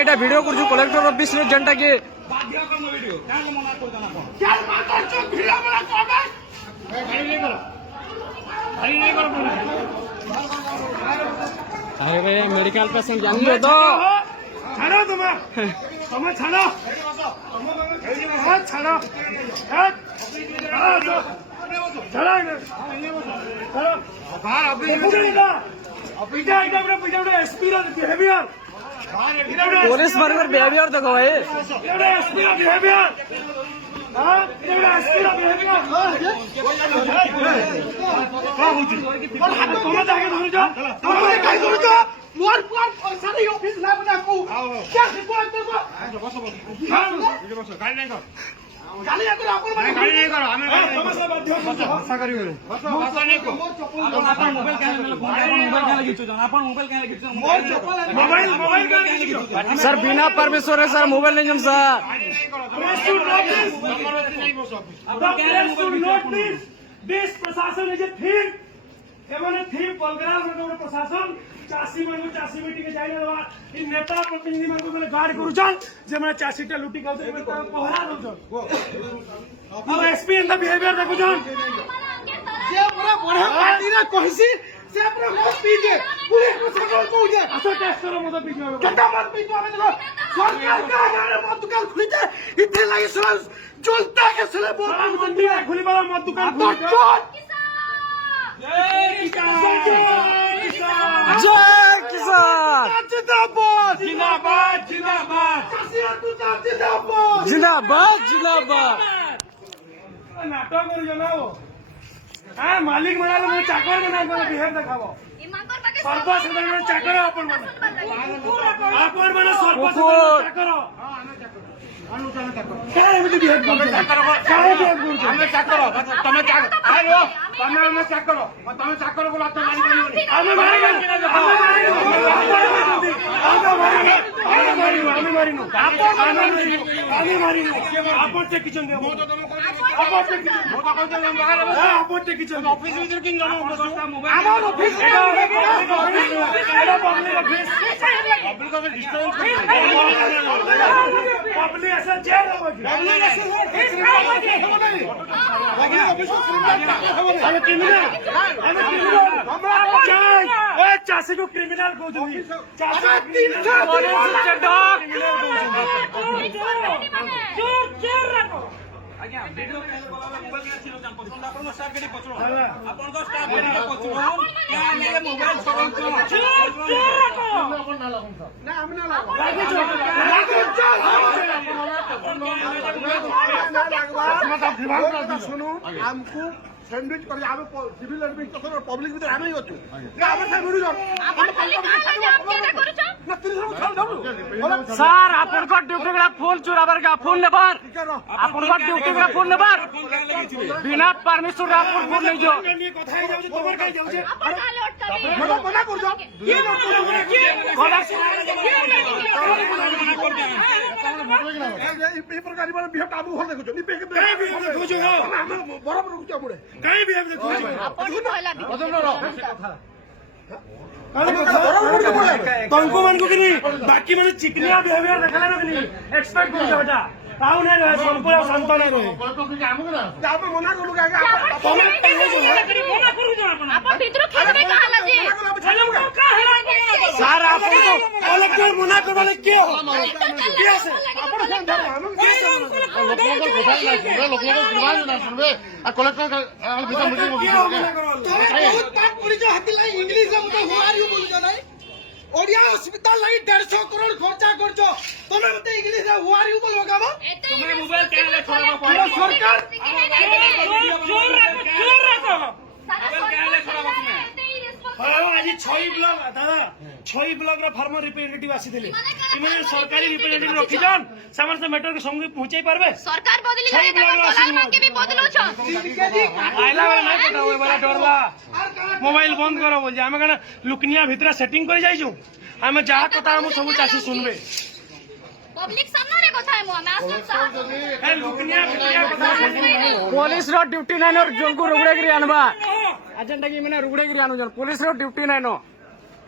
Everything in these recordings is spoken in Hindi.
आमे एटा वीडियो करछु कलेक्टर ऑफिस रे जनटा के बाध्य करन वीडियो क्या को मना कर देना क्या मार कर भिड़ा बड़ा कागज गाड़ी नहीं करो अरे भाई मेडिकल पेशेंट जान लो तो छाड़ो तुम्हें छाड़ो छाड़ो पुलिस वर्कर बिहेवियर देखो भाई एसपी बिहेवियर सर बिना परमेश्वर सर मोबाइल नहीं जम सर प्रशासन थीम थीम पलग्राम प्रशासन चाषी मान चाषी मीटिंग जाए नेता प्रतिनिधि मान गार्ड करुचन जे मैंने चाषीटा लुटी खाऊ पहरा दौन एसपी एंड बिहेवियर देखुचन जे पूरा बढ़िया पार्टी रे कहिसी से पूरा मत पीजे पुलिस प्रशासन कहूजे असो टेस्ट करो मत पीजे केटा मत पीजे हमें देखो सरकार का गाने मत दुकान खुलीते इथे लागि सला जलता के सले बोल मंडी खुली वाला मत दुकान खुली जय किसान जय किसान जिंदाबाद जिंदाबाद जिंदाबाद जिंदाबाद जिंदाबाद जिंदाबाद नाटक कर जनाओ हां मालिक म्हणाले म्हणजे चाकर बना मला बिहेव दाखवो सरपंच म्हणजे चाकर आपण मला सरपंच चाकर काय म्हणजे बिहेव करतो काय बिहेव करतो आम्ही चाकर तुम्ही चाकर आयो तुम्ही आम्ही चाकर तुम्ही चाकर बोला तो मारी आम्ही मारिनो आपण ते किचन देऊ आपण ते किचन मोठा कोणता नंबर आपण ते किचन ऑफिस विजर किंग जाऊ आम्हाला ऑफिस एडा public office public office disturb public ऐसा जेल होगी पब्लिक ऐसा क्रिमिनल ए चासी को क्रिमिनल को दो चासी 300 चोर रखो आज्ञा वीडियो मोबाइल के छिलो जान पछन आपन स्टाफ के पछरो आपन को स्टाफ के पछरो क्या मेरे मोबाइल चोर रखो आपन ना लागो ना हम ना लागो लागो सुनो हमको सैंडविच कर आबे सिविल एडमिनिस्ट्रेशन और पब्लिक भीतर आमे गछु ना आबे से भिडु जाओ आपन खाली काहे आप केटा करूछ ना 300 खाल दबु सर आपन को ड्यूटी का फोन चुराबर का फोन लेबर आपन को ड्यूटी का फोन लेबर बिना परमिशन आपन फोन नहीं जो কথা হই যাচ্ছে তোমার কাই যাচ্ছে आपन का लोड करी मना मना कर दो ये लोड कर के ये प्रकार वाला बिहेव काबू हो देखो नी पे देखो जो बराबर रुक जा मुड़े काई बिहेव देखो आपन कहला तुमको मन को कि नहीं बाकी मैंने चिकनिया बिहेवियर देखला ना कि नहीं एक्सपेक्ट कर बेटा ताऊ ने रहे संपूर्ण शांत नहीं रहे आप मना करू का मना करू जो आपन भीतर खेलबे कहला जी सर आपको तो कलेक्टर मना करवाले के हो के से आपण फोन धर हम के से लोग दिमाग ना सुनबे आ कलेक्टर भीतर मीटिंग बहुत बात पड़ी जो हाथी लाई इंग्लिश में तो हुआर यू बोल जाय ओडिया अस्पताल लाई 150 करोड़ खर्चा करछो तमे मते इंग्लिश में हुआर यू बोल लगाबो तुम्हें मोबाइल केले छोड़बो पड़ो सरकार चोर रखो मोबाइल केले छोड़बो तुम्हें आज 6 ब्लॉक दादा 6 ब्लॉक रा फार्मर रिप्रेजेंटेटिव आसी थिले इमे सरकारी रिप्रेजेंटेटिव रखिजन समर से मैटर के संग पहुंचाई पारबे सरकार बदली जाए तो दलाल मान के भी बदलो छ आइला वाला नहीं पता होए वाला डरला मोबाइल बंद करो बोल जे हमें कना लुकनिया भीतर सेटिंग कर जाई छु हमें जा कथा हम सब चासी सुनबे पब्लिक सामने रे कथा है मो मैं सब ए लुकनिया भीतर कथा पुलिस रो ड्यूटी नहीं और जोंको रुगड़े गिरी अनबा एजेंडा की मैंने रुगड़े गिरी आनु जन पुलिस रो ड्यूटी नहीं नो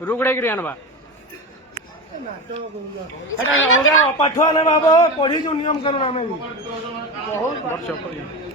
रुगड़े गिरी अनबा ଏଇଟା ଅଲଗା ପାଠୁଆ ନେବା ପଢିଛୁ ନିୟମ କାନୁନ ଆମେ ବି ବହୁତ